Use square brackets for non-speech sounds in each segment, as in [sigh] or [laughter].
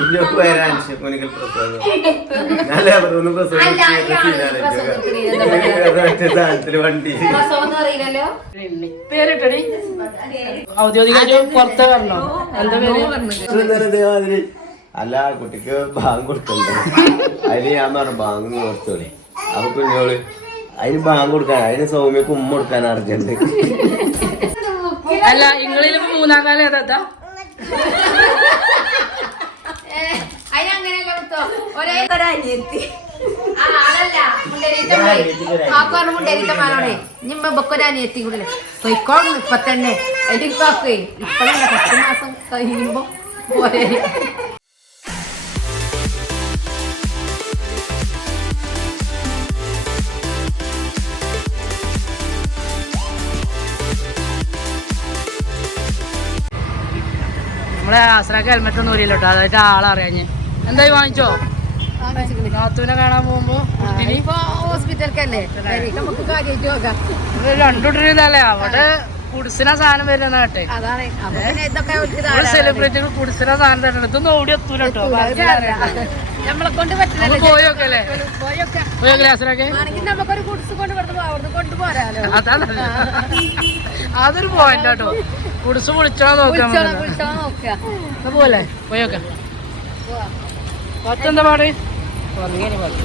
ഇന്നൊക്കെ വരാൻ പ്രസവം. നല്ല വണ്ടി. അറിയില്ലല്ലോ പേരിട്ടടി. ഔദ്യോഗിക പുറത്ത് വരണോ? എന്താ പേര്? ഇതേമാതിരി? അല്ല കുട്ടിക്ക് ബാങ്ക് കൊടുത്തോളി അതിന് ഞാൻ പറഞ്ഞു ബാങ്ക് കൊടുത്തോളി അപ്പൊ കുഞ്ഞോൾ അതിന് ബാങ്ക് കൊടുക്കാൻ അതിന് സൗമ്യക്ക് ഉമ്മ കൊടുക്കാൻ അർജന്റ്. അല്ല ഇങ്ങളിൽ മൂന്നാം കാലം ഏതാ ഇപ്പത്തന്നെ കൂടെ പൊയ്ക്കോളും ഇപ്പൊ തന്നെ കാക്കേ ഇപ്പഴല്ല പത്ത് മാസം കഴിയുമ്പോ പോരെ. നമ്മളെ ആശ്രക്ക് ഹെൽമെറ്റ് ഒന്നും ഊരിയില്ല കേട്ടോ അതായത് ആളറിയാഞ്ഞ് എന്തായി വാങ്ങിച്ചോ? നാത്തൂനെ കാണാൻ പോകുമ്പോ ഹോസ്പിറ്റലിക്കല്ലേ അവിടെ കുടിസിന സാധനം വരുന്ന കേട്ടെ. സെലിബ്രിറ്റികൾ കുടിസിന സാധനം തരണം ഇതൊന്നും ഓടി എത്തൂല കേട്ടോ നമ്മളെ കൊണ്ട് പറ്റില്ല. പോയൊക്കെ നമുക്കൊരു കുടിസ് കൊണ്ട് കൊണ്ടുപോരാലോ. അതാണ് അതൊരു പോയിന്റ് കേട്ടോ കുടിസ് വിളിച്ചോ നോക്കാം പോലെ. പോയോക്കാം പത്തെന്താ പാട്? ഉറങ്ങിയ പാട്ട്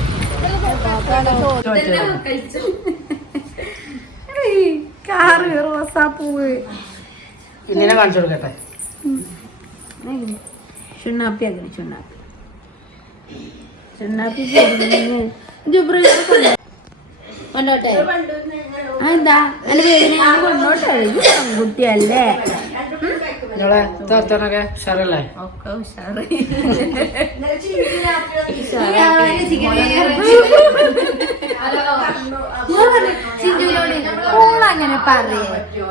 കാറ് റോസാപ്പൂവ്. ഇന്നിനെ കാണിച്ചു കൊടുക്കട്ടെ. ചുണ്ണാപ്പി അങ്ങനെ ചുണ്ണാപ്പി. ചുണ്ണാപ്പി [laughs] കൊണ്ടോട്ടെ? എന്താ ഞാൻ കൊണ്ടോട്ടെ കുട്ടിയല്ലേ അങ്ങനെ പറയേ.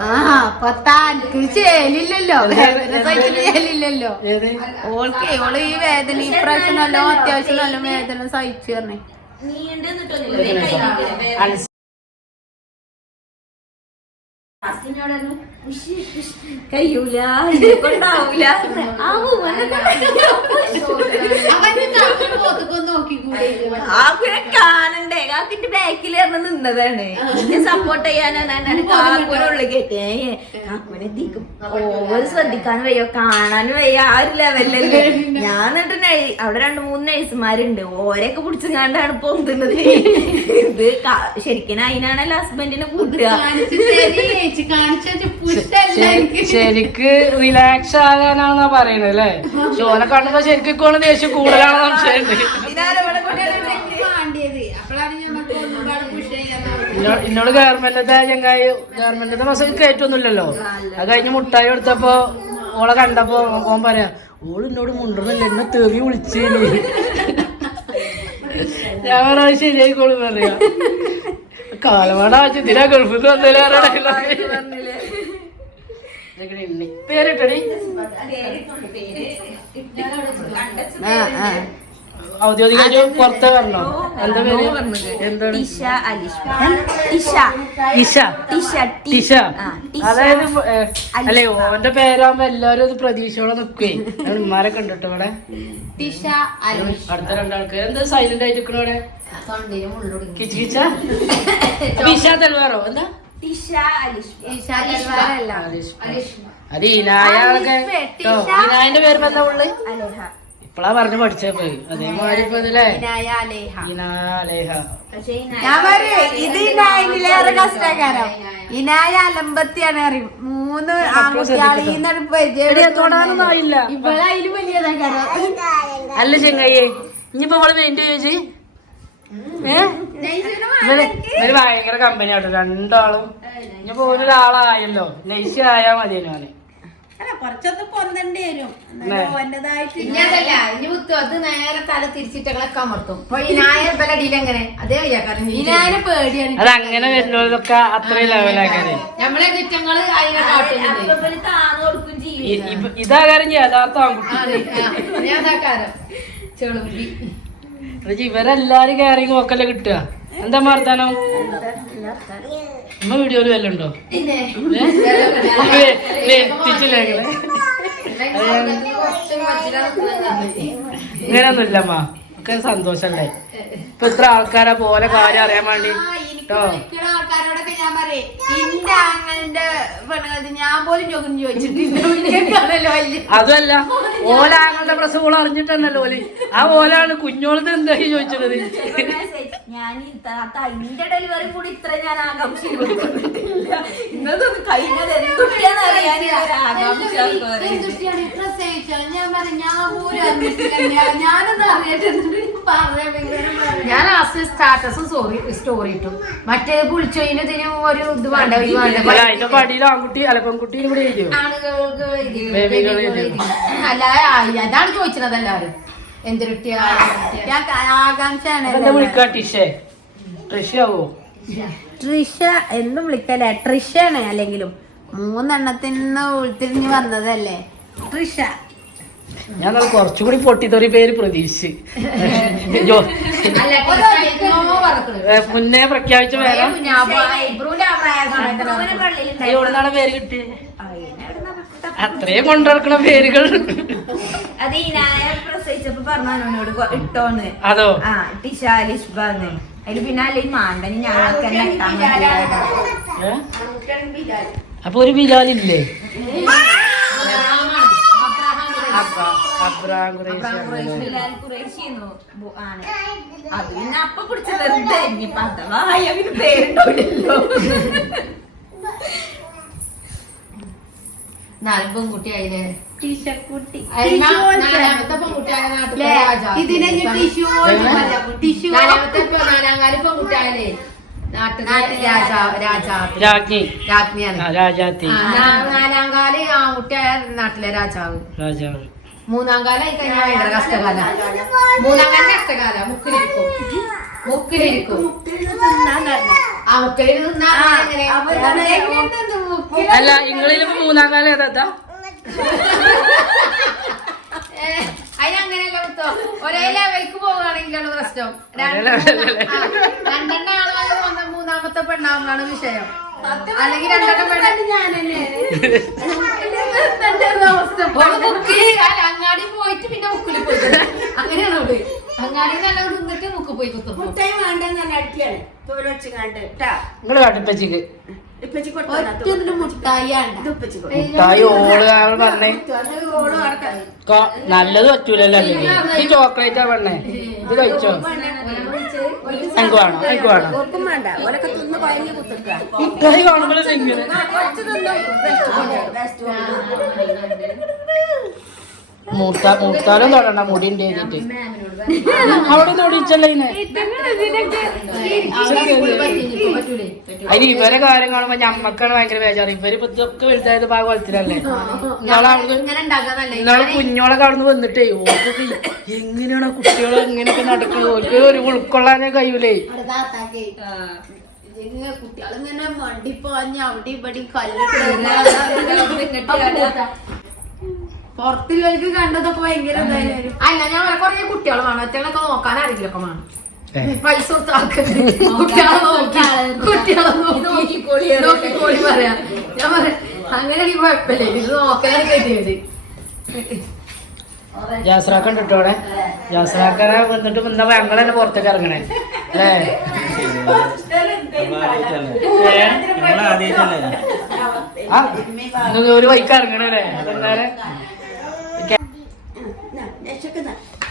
ആ അപ്പൊ താൻക്ക് ചേലില്ലല്ലോ ചേലില്ലല്ലോ ഏത്? ഓൾക്ക് ഓൾ ഈ വേദന ഈ പ്രാവശ്യം നല്ല അത്യാവശ്യം നല്ല വേദന സഹിച്ചു പറഞ്ഞേ. അൻസ്- കൊണ്ടാവൂല. കാക്കുനെ കാണണ്ടേ. കാക്കിന്റെ ബാക്കിൽ ഇറന്ന് നിന്നതാണ്. എന്നെ സപ്പോർട്ട് ചെയ്യാനാണ് കാക്കുനെ കേട്ടേ കാക്കുനെ എത്തിക്കും. ഓവർ ശ്രദ്ധിക്കാൻ വയ്യ. കാണാനും വയ്യ. ആ ഒരു ലെവലല്ലേ ഞാൻ എന്നിട്ട് അവിടെ രണ്ട് മൂന്ന് നഴ്സുമാരുണ്ട് ഓരെയൊക്കെ പിടിച്ചങ്ങാണ്ടാണ് പൊന്തുന്നത് ഇത് ശരിക്കും അതിനാണല്ലോ ഹസ്ബൻഡിനെ കൂട്ടുക. ശരിക്ക് റിലാക്സ് ആകാനാണെന്നാ പറയുന്നത് അല്ലേ? [laughs] ഷോനെ കാണുമ്പോ ശരിക്കും ഇക്കോണ് ദേഷ്യം കൂടുതലാണെന്ന് സംശയമുണ്ട് ഇന്നോട് ഗവൺമെന്റത്തെ ചങ്ങായി ഗവൺമെന്റിന്റെ ബസ് കയറ്റൊന്നുമില്ലല്ലോ? അത് കഴിഞ്ഞ് മുട്ടായി കൊടുത്തപ്പോ ഓളെ കണ്ടപ്പോ ഓൻ പറയാ ഓൾ എന്നോട് മുണ്ടുന്നില്ല എന്നെ തെറി വിളിച്ചേ [laughs] ഞാൻ പറയാ ശരിയായിക്കോളും പറയാ. കാലമാട ആവശ്യത്തിനാ ഗൾഫിൽ വന്നേലും പേരിട്ടടി ഔദ്യോഗിക പുറത്ത് വരണോ എന്താ പേര് എന്താണ് ഇഷ ഇഷ ടിഷ ടിഷ ആ, അതായത് അല്ലേ ഓന്റെ പേരാകുമ്പോ എല്ലാരും ഇത് പ്രതീക്ഷയോടെ നിക്കേ ഉമ്മാരെ കണ്ടിട്ട് ഇവിടെ അടുത്ത രണ്ടാൾക്ക് എന്താ സൈലന്റ് ആയിട്ട് നിക്കണ ഇവിടെ ഇഷ തെൽവാറോ എന്താ അത് ഇനായ ടിഷ. ഇനായന്റെ പേര് എന്താ ഉള്ളു അലേഹ ഇപ്പളാ പറഞ്ഞു പഠിച്ചേ പോയി അതേമാതിരി ഇപ്പൊ ഇത് ഇനായിലേറെ ഇനായ അലമ്പത്തിയാണ് അറിയും മൂന്ന് വലിയതാക്കാരം. അല്ല ചെങ്ങയ്യേ ഇനിയിപ്പോ അവൾ മെയിന്റെ ചോദിച്ചു ഇവർ ഇവർ ഭയങ്കര കമ്പനി ആട്ടോ രണ്ടാളും. ഇനിയിപ്പോ ഒരാളായല്ലോ. നൈസ് ആയാ മതി ഞാൻ കുറച്ചൊന്ന് പൊന്തണ്ടി വരും. ല്ലേ? ഓന്റെതായിട്ട് ഇനിയതല്ല ഇനി മുത്തു അത് നേരെ തല തിരിച്ചിട്ടങ്ങളൊക്കെ അമർത്തും. അപ്പൊ ഇനായ ബലടിയിൽ എങ്ങനെ? അതേ പേടിയാണ് അങ്ങനെ വരുന്നതൊക്കെ അത്രയും ലെവലാക്കാന് നമ്മളെ കുറ്റങ്ങൾ ഇതാകാരം യഥാർത്ഥ ആൺകുട്ടി ഇവരെല്ലാരും കയറി നോക്കല്ലേ കിട്ടുക. എന്താ വർത്താനം ഉമ്മ വീഡിയോയിൽ വല്ലതും ഉണ്ടോ? എത്തിച്ചില്ലേ ഇങ്ങനെയൊന്നുമില്ല അമ്മ ഒക്കെ സന്തോഷല്ലേ? ഇപ്പൊ ഇത്ര ആൾക്കാരെ പോലെ കാര്യം അറിയാൻ വേണ്ടി. കേട്ടോ. ആൾക്കാരോടൊക്കെ ഞാൻ പറയും എന്റെ ആങ്ങളുടെ പെണ്ണുങ്ങൾക്ക് ഞാൻ പോലും ചോദിച്ചു ചോദിച്ചിട്ടില്ല. അതല്ല ഓലാങ്ങളുടെ പ്രസവം അറിഞ്ഞിട്ടല്ലോ ഓൽ. ആ ഓലാണ് കുഞ്ഞോളത് എന്താ ഈ ചോദിച്ചത്. ഞാൻ താത്ത അതിന്റെ ഡെലിവറി കൂടി ഇത്ര ഞാൻ ആകാംക്ഷ ഇന്നതൊന്ന് കഴിഞ്ഞത് ഞാൻ സ്റ്റാറ്റസും സോറി സ്റ്റോറി ഇട്ടു. മറ്റേ പുളിച്ചതിന് ഇതിന് ഒരു ഇത് വേണ്ട ഒരു അല്ല അതിന്റെ പടിയിൽ ആൺകുട്ടി അല്ല പെൺകുട്ടി. ഇത്. അല്ല അതാണ് ചോദിച്ചത് എല്ലാവരും എന്തൊരുട്ടിയാ ഞാൻ ആകാംക്ഷയാണ് എന്താ വിളിക്കാ ടിഷേ ടിഷാവോ ട്രിഷ എന്നും വിളിക്കല്ലേ? ട്രിഷയാണ് അല്ലെങ്കിലും മൂന്നെണ്ണത്തിന് ഉൾത്തിരിഞ്ഞ് വന്നതല്ലേ? ട്രിഷ. ഞാൻ നാളെ കുറച്ചുകൂടി പൊട്ടിത്തെറി പേര് പ്രതീക്ഷ മുന്നേ പ്രഖ്യാപിച്ച പേരാ? എവിടുന്നാണ് പേര് കിട്ടി അത്രയും കൊണ്ടിറക്കണ പേരുകൾ. അത് ഈ ഞാൻ പ്രസവിച്ചപ്പോ പറഞ്ഞോട് ഇട്ടോന്ന്. അതോ? ആ ടിഷാലിഷ്ബാന്ന് അതിൽ പിന്നെ അല്ലെങ്കിൽ മാണ്ടന് ഞങ്ങൾക്ക് തന്നെ ഇട്ടാൻ മതിയായിരുന്നു. ഏ? അപ്പൊ ഒരു ബിലാലില്ലേ? അബ്രാ- ബു- ആണ്. അത് പിന്നെ അപ്പൊ പിടിച്ച വെറുതെ ഇനിയിപ്പൊ അഥവാ അവന് പേരുണ്ടല്ലോ നാല് പെൺകുട്ടിയായില്ലേ? ടീഷർക്കുട്ടി നാലാമത്തെ പെൺകുട്ടിയായ നാട്ടിലെ രാജാവ്. ഇതിനെ ടിഷ്യൂ ടിഷ്യൂ നാലാമത്തെ പെ- നാലാംകാലി പെൺകുട്ടിയായാലേ നാട്ടിലെ രാജാവ് രാജാവ് രാജ്ഞി. രാജാത്തി. ആ, നാ- നാലാംകാലി ആൺകുട്ടിയായ നാട്ടിലെ രാജാവ്. രാജാവ്. മൂന്നാം കാലം ആയി കഴിഞ്ഞാൽ ഭയങ്കര കഷ്ടകാല. മൂന്നാം കാലം കഷ്ടകാല. മുക്കിലിരിക്കും. മുക്കിലിരിക്കും. ആ മുക്കിൽ അല്ല ഇങ്ങളിലും മൂന്നാം കാലം ഏതാ? അതിനങ്ങനെയല്ല കേട്ടോ ഒരേ ലെവലിക്ക് പോവുകയാണെങ്കിലാണ് പ്രശ്നം. രണ്ടെണ്ണ ആളാണ് വന്ന മൂന്നാമത്തെ പെണ്ണാവുന്നതാണ് വിഷയം. അല്ലെങ്കിൽ രണ്ടെണ്ണം അങ്ങാടി പോയിട്ട് പിന്നെ മുക്കിൽ പോയി അങ്ങനെയാണ് അവിടെ അങ്ങാടി നല്ല നിന്നിട്ട് മുക്ക് പോയി കുത്തും. നിങ്ങൾ കാട്ടിപ്പച്ചിക്ക് ഒറ്റ മുട്ടായി മുട്ടായി ഓൾ അവൾ പറഞ്ഞേ ക- നല്ലത് പറ്റൂലല്ലോ ഈ ചോക്ലേറ്റാ പറഞ്ഞേ. ഇത് കഴിച്ചോ? എനിക്ക് വേണം എനിക്ക് വേണം. കാണുമ്പോൾ ഇങ്ങനെ മൂത്ത മൂത്താലും തൊടണ്ട മുടി ഉണ്ട് എഴുതിട്ട് അവിടെ തൊടിച്ചല്ലേ അതിന് ഇവരെ കാര്യം കാണുമ്പോ ഞമ്മക്കാണ് ഭയങ്കര ബേജാറ്. ഇവർ ഇപ്പൊ ഇതൊക്കെ വലുതായത് ഭാഗം വളത്തിലല്ലേ ഇന്നാളെ അവിടുന്ന് കടന്ന് വന്നിട്ടേ ഓർക്ക് എങ്ങനെയാണ് കുട്ടികളെ എങ്ങനെയൊക്കെ നടക്കുന്നത് ഓർക്ക് ഒരു ഉൾക്കൊള്ളാനേ കഴിയൂലേ കുട്ടികളിങ്ങനെ വണ്ടി പോഞ്ഞ് അവിടെ ഇവിടെ കല്ല് പുറത്തുള്ളവർക്ക് കണ്ടതൊക്കെ ഭയങ്കര. അല്ല ഞാൻ പറയാം കുറേ കുട്ടികൾ വേണം. അച്ഛനൊക്കെ നോക്കാൻ ആരെങ്കിലൊക്കെ വേണം. പൈസ. കുട്ടികളെ നോക്കി. കുട്ടികളെ നോക്കി. നോക്കിക്കോളി പറയാം. ഞാൻ പറയാം അങ്ങനെയാണെങ്കിൽ കുഴപ്പമില്ല. ഇത് നോക്കാനാണ് കരുതിയത്. ജാസ്രാക്ക ഉണ്ട് അവിടെ? ജാസ്രാക്കനെ വന്നിട്ട് എന്താ ഞങ്ങൾ തന്നെ പുറത്തേക്ക് ഇറങ്ങണേ? അല്ലേ? ഒരു വൈക്ക് ഇറങ്ങണല്ലേ അതെന്തായാലും.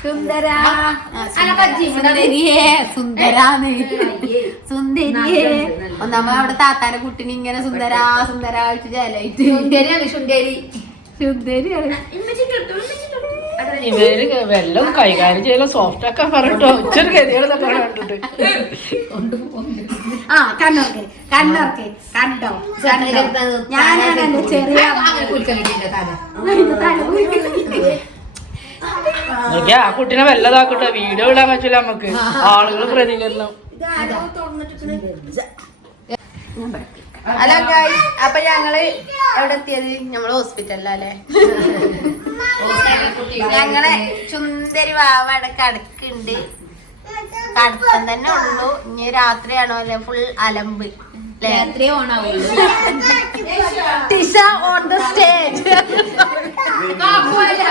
സുന്ദര. സുന്ദരിയേ. സുന്ദരാന്ന്. സുന്ദരിയേ. ഒന്നാമത് അവിടെ താത്താന്റെ കുട്ടിനെ ഇങ്ങനെ സുന്ദരാ സുന്ദര വെച്ച് ജലായിട്ട് സുന്ദരിയാണ് സുന്ദരി. സുന്ദരിയാണ്. ഇവർ വെല്ലം കൈകാര്യം ചെയ്യലോ സോഫ്റ്റ് ആക്കാൻ പറഞ്ഞിട്ടോ? ഒച്ചൊരു ഗതികളൊക്കെ കണ്ടിട്ട്. ആ കണ്ണോർക്ക് കണ്ണോർക്ക് കണ്ടോ? ഞാനാണല്ലോ ചെറിയ അങ്ങനെ കുളിക്കലിട്ടില്ല തല ആ കുട്ടീനെ വല്ലതാക്കട്ടെ. വീഡിയോ ഇടാൻ പറ്റില്ല നമുക്ക്. ആളുകൾ പ്രതികരണം. ഹലോ ഗായ്സ് അപ്പൊ ഞങ്ങൾ എവിടെ എത്തിയത്? ഞമ്മൾ ഹോസ്പിറ്റലിലല്ലേ? ഞങ്ങളെ ചുന്തരി വാവ അവിടെ കടക്കുണ്ട് കടത്തം തന്നെ ഉള്ളു. ഇനി രാത്രിയാണോ അല്ലെ? ഫുൾ അലമ്പ്. രാത്രി ഓണാവുള്ളൂ. Tisha on the stage backward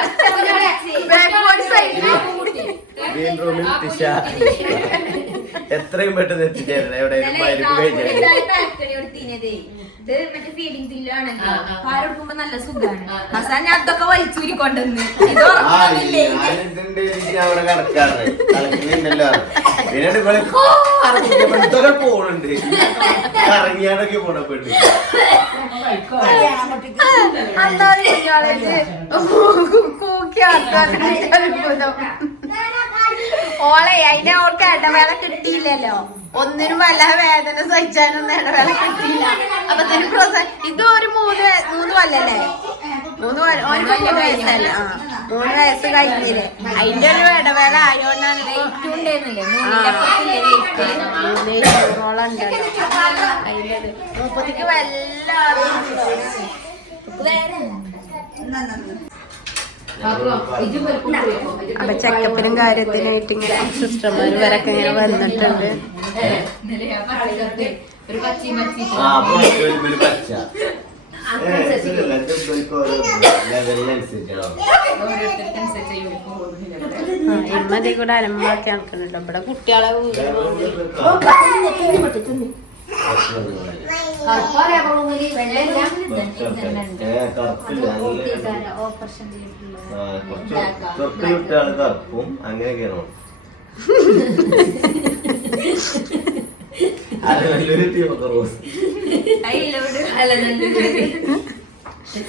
green റൂമിൽ ടിഷ. എത്രയും പെട്ടെന്ന് എത്തിച്ചേരണം എവിടെ ഇത് മറ്റേ പാലെടുക്കുമ്പോ നല്ല സുഖമാണ് അവസാനം ഞാൻ അതൊക്കെ വലിച്ചൂരി കൊണ്ടുവന്ന് അവിടെ കിടക്കാറ്. കളിക്കുന്നുണ്ടല്ലോ പിന്നീട് പോണുണ്ട്. ഇറങ്ങിയാടൊക്കെ പോണപ്പെട്ട് കൂക്കി അത്ഭുതം. ഓളെ അതിനെ ഓർക്ക് ഇടവേള കിട്ടിയില്ലല്ലോ. ഒന്നിനും വല്ല വേദന സഹിച്ചാനൊന്നും ഇടവേള കിട്ടിയില്ല. അപ്പൊ തന്നെ പ്രോത്സാഹനം ഇത് ഒരു മൂന്ന് മൂന്ന് കൊല്ലല്ലേ? മൂന്ന് ഒരു മൂന്ന് വയസ്സല്ല? ആ മൂന്ന് വയസ്സ് കഴിഞ്ഞില്ലേ? അതിന്റെ ഒരു ഇടവേള വെയിറ്റ് മൂന്നോളം ഉണ്ടല്ലോ. അതിന്റെ. മുപ്പത്തിക്ക് വല്ല അപ്പൊ ചെക്കപ്പിനും കാര്യത്തിനായിട്ട് ഇങ്ങനെ സിസ്റ്റർമാർ വരൊക്കെ ഇങ്ങനെ വന്നിട്ടുണ്ട്. ഒരു പച്ചി മച്ചി. ആ അപ്പൊ ഇവർ പച്ച. ഏ, ഇതിലല്ല, ഇത് ഇവർക്ക് ഓരോ ലെവലിനനുസരിച്ചാണോ ഇമ്മ അതേ കൂടെ അലമ്പൊക്കെ നടക്കുന്നുണ്ട്. ഇവിടെ കുട്ടികളെ ആൾ കറുപ്പും. അങ്ങനെയൊക്കെയാണ് [laughs]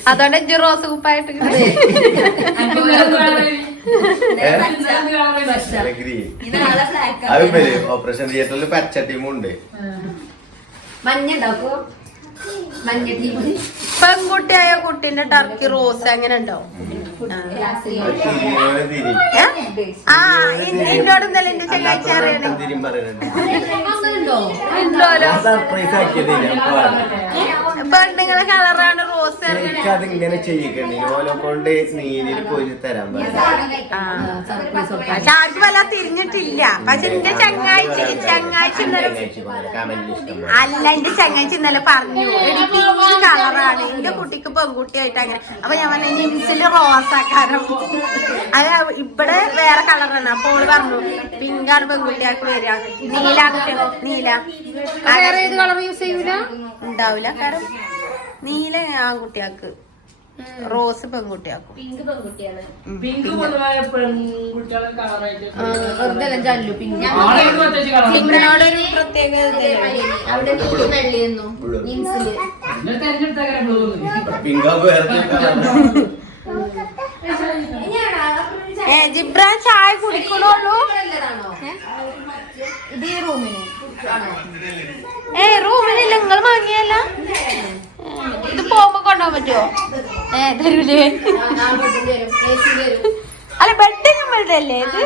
അതോടെ ഇജ്ജ് റോസ്. കുപ്പായിട്ട് ഓപ്പറേഷൻ തിയേറ്ററിൽ പച്ച ടീമുണ്ട് മഞ്ഞ ഉണ്ടാക്കോ മഞ്ഞ ടീം പെൺകുട്ടിയായ കുട്ടീന്റെ ടർക്കി റോസ് അങ്ങനെ ഉണ്ടാവും ആ. എന്നോട് ഇന്നലെ എന്റെ ചങ്ങാഴ്ച അറിയണേ തിരിയും പെണ്ണുങ്ങളെ കളറാണ് റോസ് അതിങ്ങനെ ചെയ്യിക്കണ്ടേ. ഓലെ കൊണ്ട് നീലിൽ പോയി തരാൻ പറഞ്ഞു പക്ഷെ ആർക്കും വല്ല തിരിഞ്ഞിട്ടില്ല. പക്ഷെ എന്റെ ചങ്ങാഴ്ച ചങ്ങാഴ്ച ഇന്നലെ അല്ല എന്റെ ചങ്ങാഴ്ച ഇന്നലെ പറഞ്ഞു. പിങ്ക് കളറാണ് എന്റെ കുട്ടിക്ക് പെൺകുട്ടിയായിട്ട് അങ്ങനെ. അപ്പൊ ഞാൻ പറഞ്ഞു നിംസിൽ റോസാക്കാരം അത് ഇവിടെ വേറെ കളറാണ് അപ്പൊ ഓൾ പറഞ്ഞു പിങ്കാണ് പെൺകുട്ടിയാക്ക് വരിക. നീല നീല. വേറെ ഏത് കളർ യൂസ് ചെയ്യൂല? ഉണ്ടാവില്ല കാരണം നീല ആൺകുട്ടിയാക്ക് റോസ് പെൺകുട്ടിയാക്കും പിങ്ക് പെൺകുട്ടിയാണ് പിങ്ക് പൊതുവായ പെൺകുട്ടികളെ കളറായിട്ട് പിങ്കിനോടൊരു പ്രത്യേക ഇത് അവിടെ വെള്ളിയെന്നു ജിബ്രാൻ ചായ കുടിക്കണോ ഇത് ഈ റൂമിന്. ഏ റൂമിനില്ല നിങ്ങൾ വാങ്ങിയല്ല? ഇത് പോകുമ്പോ കൊണ്ടുപോകാൻ പറ്റുമോ ഏ തരൂലേ. അല്ല ബെഡ് നമ്മളുടെ അല്ലേ ഇത്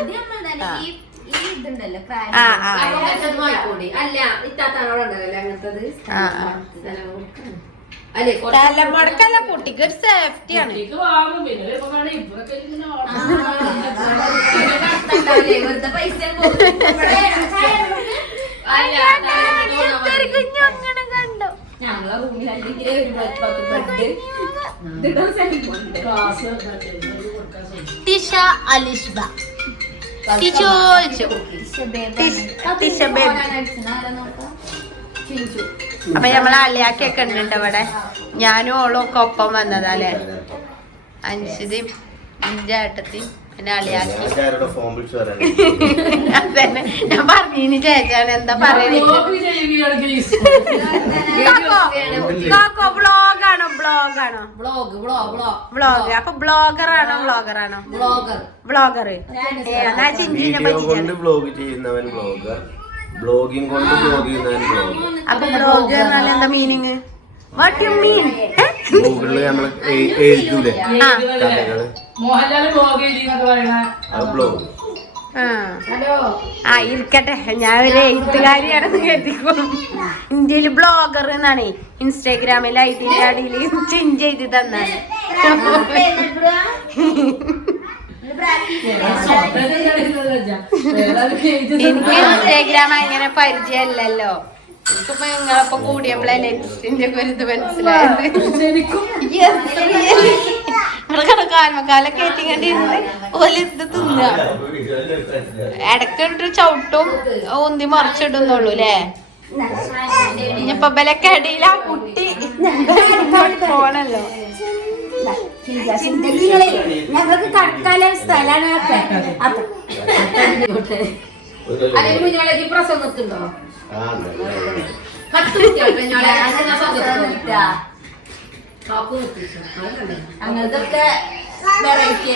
തലമുടക്കല്ല കുട്ടിക്ക് ഒരു സേഫ്റ്റി ആണ്. പൈസ [laughs] അങ്ങനെ ഞങ്ങളെ റൂമിൽ അല്ലെങ്കിൽ ഒരു പത്ത് ബെഡ് ഇതിടാൻ സ്ഥലമുണ്ട്. ടിഷ അലിഷ്ബ. അപ്പൊ നമ്മളെ ഉണ്ട് ഇവിടെ. ഞാനും ഓളും ഒക്കെ ഒപ്പം വന്നതാ അല്ലേ? അഞ്ചിതയും അഞ്ചേട്ടത്തിയും ഞാൻ പറഞ്ഞതിന് ചേച്ചാണ് എന്താ പറയുന്നത് ബ്ലോഗ് ബ്ലോഗാണോ ബ്ലോഗാണോ ബ്ലോഗ് അപ്പൊ ബ്ലോഗർ ബ്ലോഗർ എന്നാ ചിഞ്ചിനെ പറ്റിച്ചാണ് ബ്ലോഗ് ചെയ്യുന്നവൻ ബ്ലോഗർ ബ്ലോഗിങ് കൊണ്ട് ബ്ലോഗ് ചെയ്യുന്നവൻ ബ്ലോഗർ അപ്പൊ ബ്ലോഗർ എന്താ മീനിങ് വാട്ട് യു മീൻ ഗൂഗിളിൽ നമ്മൾ എഴുതൂലേ? കഥകൾ. ആ. ഇരിക്കട്ടെ. ഞാൻ ഒരു എഴുത്തുകാരിയാണെന്ന് കരുതിക്കോളും. ഇന്ത്യയിൽ ബ്ലോഗർ എന്നാണ്. ഇൻസ്റ്റാഗ്രാമിൽ ഐഡിന്റെ അടിയിൽ ചേഞ്ച് ചെയ്ത് തന്ന. എനിക്ക് ഇൻസ്റ്റാഗ്രാം അങ്ങനെ പരിചയമല്ലല്ലോ. എനിക്കിപ്പോ നിങ്ങളൊപ്പം ഒക്കെ ഒരു ഇത് മനസ്സിലായത് തിന്നുക ചവിട്ടും ഒന്തി മറിച്ചിടുന്നുള്ളൂ അല്ലേ ഇനിയിപ്പൊ ബലൊക്കെ ഇടയിൽ ആ കുട്ടി പോണല്ലോ ഞങ്ങൾക്ക് കടക്കാല സ്ഥലമാണ് അപ്പൊ. അല്ലെങ്കിൽ കുഞ്ഞോളെ ഈ പ്രസവം നിർത്തുണ്ടോ അങ്ങനത്തൊക്കെ വെറൈറ്റി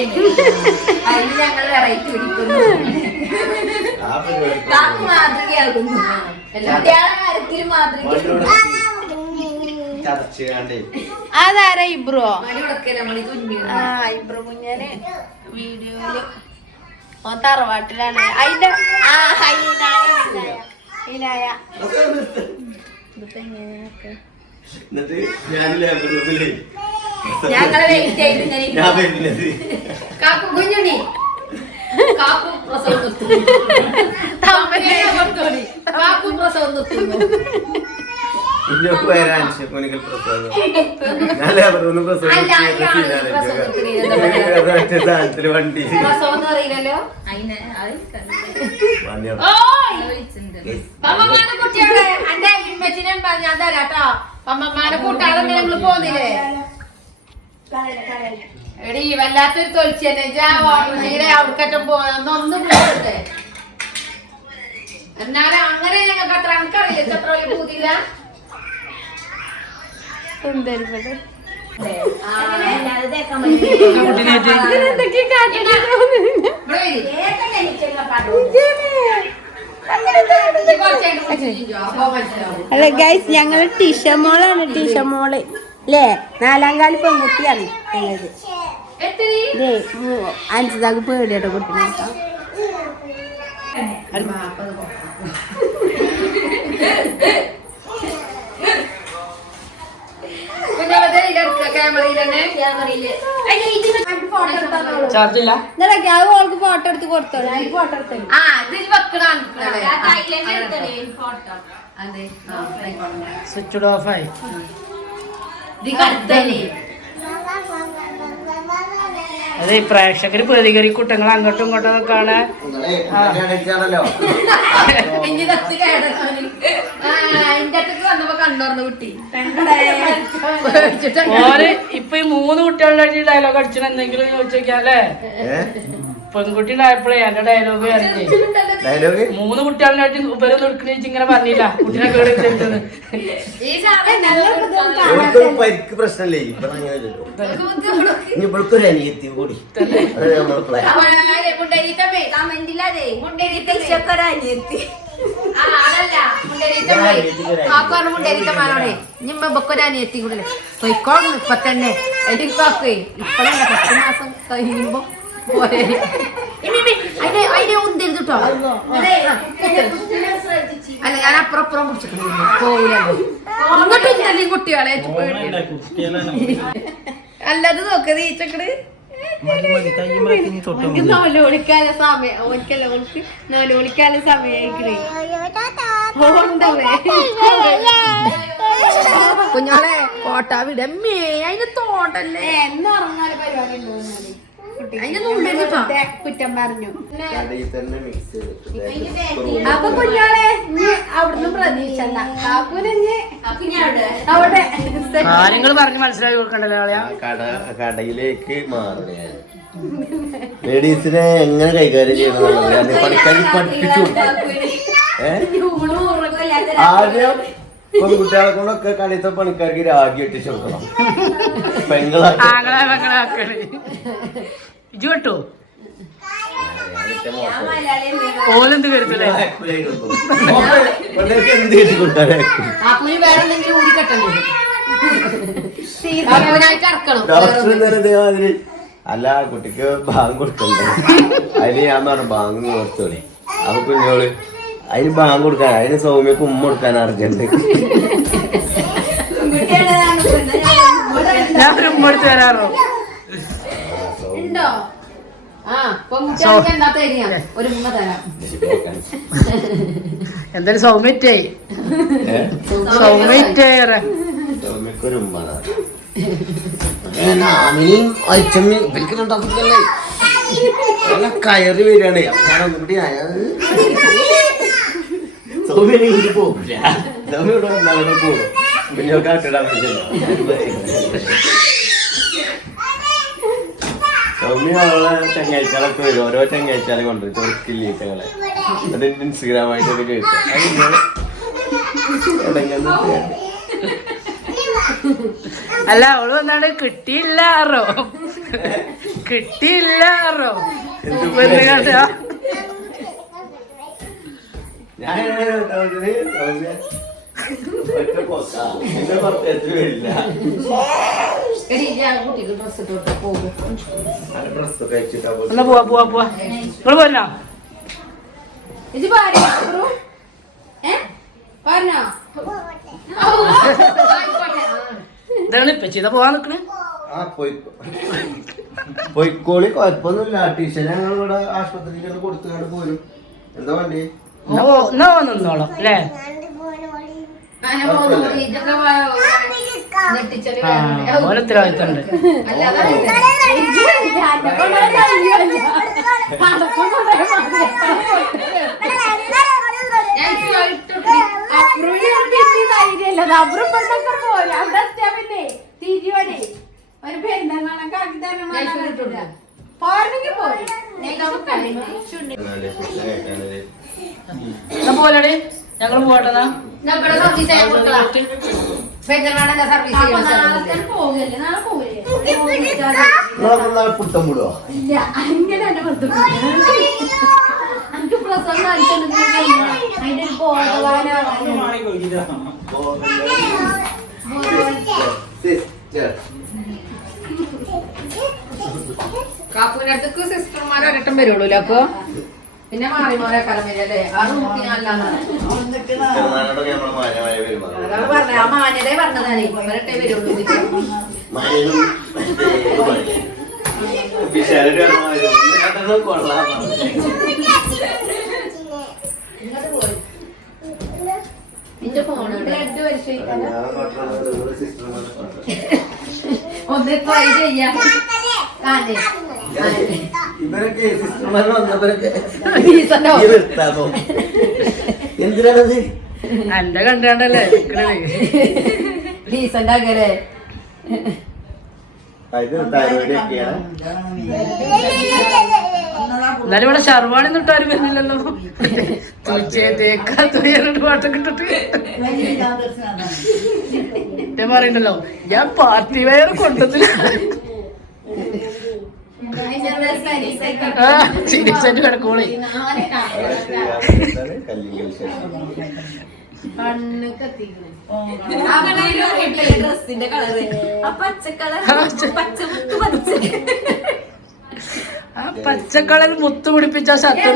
അതിന് ഞങ്ങൾ വെറൈറ്റി പിടിക്കുന്നു. കാക്കു മാതൃകയാകുന്നു. കുട്ടികളെ കാര്യത്തിൽ മാതൃക. അതാരാ ഇബ്രോ? മണി തുന്നി ആ ഇബ്രോ കുഞ്ഞാന് വീഡിയോയിൽ. ഓ തറവാട്ടിലാണ്. അതിന്റെ ആ ഹൈനായ എങ്ങനെയൊക്കെ എന്നിട്ട് ഞാൻ റൂമിൽ ഞങ്ങളെ വെയിറ്റ് ഞാൻ വരുന്നത്. കാക്കു കുഞ്ഞുണ്ണി. കാക്കു പ്രസവം നിർത്തുന്നു. കാക്കു പ്രസവം നിർത്തുന്നു. ഇന്നൊക്കെ വരാൻ അനുശക്കുനിക്കൽ പ്രസവം. ഞാൻ ലേബർ റൂമിൽ പ്രസവം അല്ല, അയാൾ പ്രസവം നിർത്തുന്നില്ല. [laughs] ഒറ്റ സാധനത്തിൽ വണ്ടി. പ്രസവം എന്ന് അറിയില്ലല്ലോ അതിനെ അത് വണ്ടി ഓയ്! പമ്മമാരെ കൂട്ടാതെ നിങ്ങൾ പോന്നില്ലേ? എടി വല്ലാത്തൊരു തൊളിച്ച് തന്നെ ഓട്ടോറിക്ഷയിലെ അവർക്കറ്റം പോകുന്നൊന്നും പോകട്ടെ എന്നാലും അങ്ങനെ ഞങ്ങൾക്ക് അത്ര എനിക്കറിയില്ല എത്ര വലിയ പൂതിയില്ല അല്ല ഗൈസ് ഞങ്ങൾ ടിഷമോളാണ് ടിഷമോൾ അല്ലേ നാലാം കാലി പെൺകുട്ടിയാണ് ഞങ്ങളത് അഞ്ചതാക്ക് പേടിയാട്ടോ കുട്ടി ക്യാമറയിൽ ഓൾക്ക് ഫോട്ടോ എടുത്ത് കൊടുത്തോ ഫോട്ടോ എടുത്തു. സ്വിച്ച് ഓഫ് ആയി. അതെ പ്രേക്ഷകർ പ്രതികരി കുട്ടങ്ങൾ അങ്ങോട്ടും ഇങ്ങോട്ടും ഒക്കെ പേടിച്ചിട്ട് ഓര് ഇപ്പൊ ഈ മൂന്ന് കുട്ടികളുടെ ഡയലോഗ് അടിച്ചിട്ടുണ്ടെങ്കിലും എന്തെങ്കിലും ചോദിച്ചു നോക്കിയാലേ ഏഹ് പെൺകുട്ടി എന്റെ ഡയലോഗ് ഡയലോഗ് മൂന്ന് ഉപരം ഇങ്ങനെ പറഞ്ഞില്ല. കുട്ടിനെ [laughs] കേട് പരിക്ക് ഇവൾക്കൊരു അനിയത്തി? പൊയ്ക്കോളും ഇപ്പൊ തന്നെ എനിക്ക് കാക്കേ ഇപ്പഴല്ല പത്ത് മാസം കഴിയുമ്പോ അതിന്റെ ഇനി, അതിനെ അതിനെ ഉന്തരുത് കേട്ടോ അല്ല ഞാൻ അപ്പുറം അപ്പുറം പിടിച്ചിട്ടുണ്ട്. പോവില്ലല്ലോ ഇങ്ങോട്ട് ഉന്തല്ലേ കുട്ടികളെ. അല്ലാതെ സമയം. ഓനിക്കല്ല ഓനിക്ക് നോലോളിക്കാല സമയായിക്കണേ കുഞ്ഞോളെ കോട്ട വിടമ്മേ. അതിന് തോട്ടല്ലേ എന്നിറങ്ങാൻ പരിപാടി ഉണ്ടോ അതിന്റെ കുറ്റം പറഞ്ഞു. കടയിൽ തന്നെ മിക്സ് ചെയ്തിട്ട് അപ്പൊ കുഞ്ഞാളെ അവിടുന്ന് പ്രതീക്ഷണ്ട കാക്കൂനെ ഇനി അവിടെ. കാര്യങ്ങൾ പറഞ്ഞ് മനസ്സിലാക്കി കൊടുക്കണ്ടല്ലോ കടയിലേക്ക് മാറുകയാണ് ലേഡീസിനെ എങ്ങനെ കൈകാര്യം ചെയ്യണം പഠിക്കാൻ പഠിപ്പിച്ചു ആദ്യം പെൺകുട്ടികളെ കൊണ്ടൊക്കെ കടയിലത്തെ പണിക്കാർക്ക് രാഗി ഇട്ടിച്ചു കൊടുക്കണം. പെങ്ങളെ ഇജ് കേട്ടോ ഓലെന്ത് ഇതേമാതിരി അല്ല കുട്ടിക്ക് ബാങ്ക് കൊടുക്കണ്ടേ? അതിന് ഞാൻ പറഞ്ഞു ബാങ്ക് കൊടുത്തോളി. അപ്പൊ കുഞ്ഞോൾ അതിന് ബാങ്ക് കൊടുക്കാൻ അതിന് സൗമ്യക്ക് ഉമ്മ കൊടുക്കാൻ അർജന്റ്. ഞാൻ ഉമ്മ എടുത്ത് തരാറോ? ഉണ്ടോ? ആ പെൺകുട്ടികൾക്ക് എന്താ തരിക ഒരു മുങ്ങ തരാം. എന്തായാലും സൗമ്യറ്റേ സൗമ്യറ്റേറെ ആമിനെയും അച്ഛമ്മയും ഇവൽക്കുണ്ടാക്കുന്നല്ലേ നല്ല കയറി വരികയാണ്. ഞാൻ ഒന്നുകൂടി സൗമ്യനെ കൂടി പോകില്ല സൗമ്യ ഇവിടെ പോകും പിന്നെ കാട്ടിടാൻ പറ്റില്ല അവളെ ചങ്ങാഴ്ചകളൊക്കെ വരും. ഓരോ ചങ്ങാഴ്ചകളെ കൊണ്ടുവരും. ചെറുക്കില്ലീറ്റകളെ അത് ഇൻസ്റ്റഗ്രാമായിട്ടൊക്കെ കേട്ടു. അല്ല അവൾ വന്നാണ് കിട്ടിയില്ലാറോ കിട്ടിയില്ലാറോ കിട്ടിയില്ല കാട്ടാ. ഞാൻ ഒറ്റ എന്റെ വരില്ല പോവാ പോവാ പോവാ. പോരണോ ഇത് പറഞ്ഞോ ഇതാണ് ഇപ്പൊ ചെയ്ത പോവാൻ നിക്കണ്. ആ പോയി. പോയിക്കോളി കുഴപ്പമൊന്നുമില്ല ടീച്ചർ ഞങ്ങൾ ഇവിടെ ആശുപത്രിയിൽ കൊടുത്തുകൊണ്ട് പോരും. എന്താ വേണ്ടി? നിന്നോളാം അല്ലേ? ഓരോ ഉത്തരവാദിത്തം ഉണ്ട് ഒരു പെരുന്തങ്ങാണൊക്കെ ആക്കി തരണം പോരണെങ്കിൽ പോരും എന്നാ പോലടി ഞങ്ങൾ പോട്ടെന്നാ നമ്മുടെ സർവീസ് ചെയ്യാൻ കൊടുക്കണം പെരുന്നാളിന്റെ സർവീസ് ചെയ്യണം നാളെ പോകല്ലേ നാളെ പോകല്ലേ നാളെ പുത്തം വിടുവോ ഇല്ല അങ്ങനെ എന്നെ എനിക്ക് പ്രസവം കാണിച്ചിട്ടുണ്ടെങ്കിൽ അതിന്റെ ഒരു ബോധവാനാണ് കാപ്പൂന്റെ അടുത്തേക്ക് സിസ്റ്റർമാർ ഒരട്ടം വരുള്ളൂ അപ്പൊ പിന്നെ മാറി മാറി കലം വരല്ലേ ആ നമ്മൾ അതാണ് പറഞ്ഞത് ആ മാന്യതയെ പറഞ്ഞതാണ്. ഇവരട്ടെ വരുള്ളൂ നിന്റെ ബ്ലഡ് പരിശോധിക്കാൻ. ഒന്ന് ട്രൈ ചെയ്യാം. ഇവരൊക്കെ സിസ്റ്റർമാർ വന്നവരൊക്കെ എന്തിനാണത്? എന്റെ കണ്ടാണ്ടല്ലേ നിക്കണത്. ഡീസന്റ് ആക്കല്ലേ? ഇത് തൈറോയിഡൊക്കെയാണ് എന്നാലും ഇവിടെ ഷർവാണി ആരും വരുന്നില്ലല്ലോ. തുയറിട്ട് പാട്ടൊക്കെ ഇട്ടിട്ട്. ഞാൻ പറയണ്ടല്ലോ ഞാൻ പാർട്ടി വെയർ കൊണ്ടതില്ല കിടക്കോളേ ഡ്രസ്സിന്റെ കളറ് ആ പച്ച കളർ പച്ച മുത്ത് പച്ച ആ മുത്ത് പിടിപ്പിച്ച ഷർട്ട്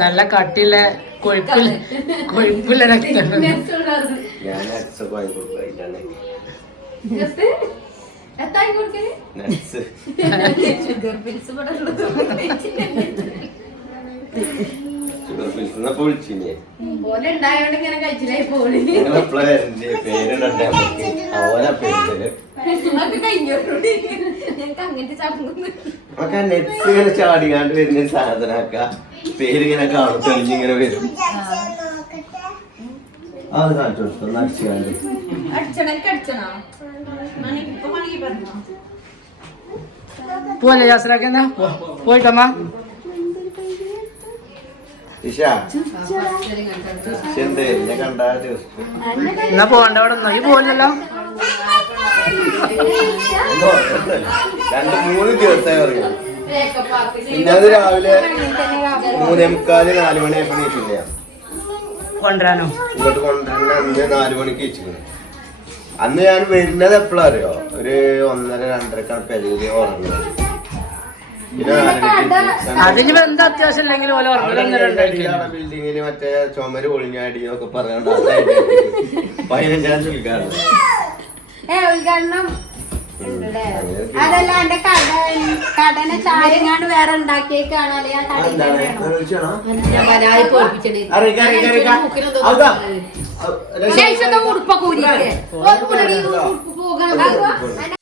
നല്ല കട്ടിയുള്ള കൊഴുപ്പില്ല കൊഴുപ്പില്ല രക്തം [laughs] ഷുഗർ പിൽസ് വിളിച്ചില്ലേ? ഉണ്ടായോണ്ട് ഇങ്ങനെ കഴിച്ചില്ലായി പോളി എന്റെ പേരുണ്ടാ പേര്. ഇങ്ങനെ വരുന്ന സാധനാക്ക കാണും തെളിഞ്ഞിങ്ങനെ വരും. അത് കാണിച്ചു കൊടുത്തു? നടിച്ചാണ്ട് അടിച്ചണക്ക് അടിച്ചണോ ജാസനാക്ക എന്നാ പോയിട്ടമ്മ എന്നാ പോണ്ട അവിടെ നീ ഈ പോലല്ലോ. രണ്ട് മൂന്ന് ദിവസമായി പറയും പിന്നെ അത് രാവിലെ മൂന്നേമുക്കാൽ നാല് മണിയായപ്പോ നീട്ടില്ല കൊണ്ടുവരാനോ? ഇങ്ങോട്ട് കൊണ്ടുവരാൻ നാല് മണിക്ക് വെച്ചിരുന്നു അന്ന് ഞാൻ വരുന്നത് എപ്പോഴാ അറിയോ? ഒരു ഒന്നര രണ്ടരക്കാണ് പെരയിൽ ഉറങ്ങുന്നത്. പിന്നെ നാലരയ്ക്ക് അതിന് എന്താ അത്യാവശ്യം ഇല്ലെങ്കിൽ ഓല ഉറങ്ങലുണ്ടായിരിക്കും ബിൽഡിങ്ങിൽ മറ്റേ ചുമര് ഒളിഞ്ഞാടി ഒക്കെ പറഞ്ഞോണ്ട് പതിനഞ്ചാം ഉദ്ഘാടനം ഏ ഉദ്ഘാടനം. അതല്ല എന്റെ കട കടനെ ചാരിങ്ങാണ്ട് വേറെ ഉണ്ടാക്കിയേക്കാണ്. അല്ലെങ്കിൽ ആ കടയിൽ വേണം ഞാൻ ഉടുപ്പൊക്കെ പോകണം.